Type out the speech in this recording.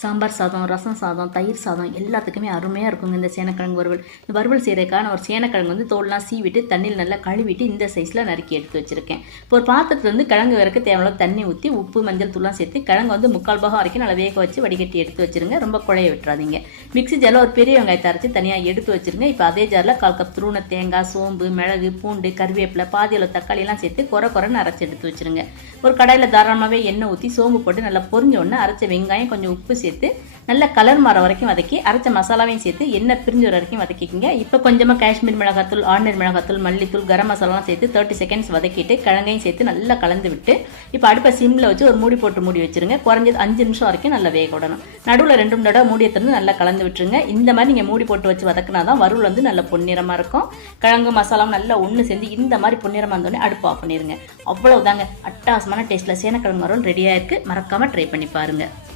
சாம்பார் சாதம் ரசம் சாதம் தயிர் சாதம் எல்லாத்துக்குமே அருமையாக இருக்குங்க இந்த சேனக்கிழங்கு வறுவல் இந்த வறுவல் செய்கிறதுக்கான ஒரு சேனக்கிழங்கு வந்து தோல்லாம் சீவிட்டு தண்ணியில் நல்லா கழுவிட்டு இந்த சைஸில் நறுக்கி எடுத்து வச்சுருக்கேன் இப்போ ஒரு பாத்திரத்தில் வந்து கிழங்கு வரைக்க தேவையான தண்ணி ஊற்றி உப்பு மஞ்சள் தூள்லாம் சேர்த்து கிழங்கு வந்து முக்கால் பாகம் வரைக்கும் நல்லா வேக வச்சு வடிகட்டி எடுத்து வச்சுருங்க ரொம்ப குழைய விட்டுறாதீங்க மிக்சி ஜாரில் ஒரு பெரிய வெங்காயத்தை அரைச்சி தனியாக எடுத்து வச்சுருங்க இப்போ அதே ஜாரில் கால் கப் துருண தேங்காய் சோம்பு மிளகு பூண்டு கருவேப்பிலை பாதியில் எல்லாம் சேர்த்து குறை குறைன்னு அரைச்சி எடுத்து வச்சுருங்க ஒரு கடையில் தாராளமாகவே எண்ணெய் ஊற்றி சோம்பு போட்டு நல்லா பொறிஞ்ச உடனே அரைச்ச வெங்காயம் கொஞ்சம் உப்பு சேர்த்து நல்ல கலர் மர வரைக்கும் வதக்கி அரைச்ச மசாலாவையும் சேர்த்து எண்ணெய் பிரிஞ்சு வர வரைக்கும் வதக்கிக்கிங்க இப்போ கொஞ்சமாக காஷ்மீர் மிளகாத்தூள் ஆர்னர் மிளகாத்தூள் மல்லித்தூள் கரம் மசாலாலாம் சேர்த்து தேர்ட்டி செகண்ட்ஸ் வதக்கிட்டு கிழங்கையும் சேர்த்து நல்லா கலந்து விட்டு இப்போ அடுப்பை சிம்மில் வச்சு ஒரு மூடி போட்டு மூடி வச்சுருங்க குறைஞ்சது அஞ்சு நிமிஷம் வரைக்கும் நல்லா வேக விடணும் நடுவில் ரெண்டு மூணு தடவை மூடியை திறந்து நல்லா கலந்து கலந்து விட்டுருங்க இந்த மாதிரி நீங்கள் மூடி போட்டு வச்சு வதக்கினா தான் வறுவல் வந்து நல்ல பொன்னிறமாக இருக்கும் கிழங்கு மசாலாவும் நல்லா ஒன்று சேர்ந்து இந்த மாதிரி பொன்னிறமாக இருந்தோடனே அடுப்பு ஆஃப் பண்ணிடுங்க அவ்வளோதாங்க அட்டாசமான டேஸ்ட்டில் சேனக்கிழங்கு வறுவல் ரெடியாக இருக்குது மறக்காமல் ட்ரை பண்ணி பாருங்கள்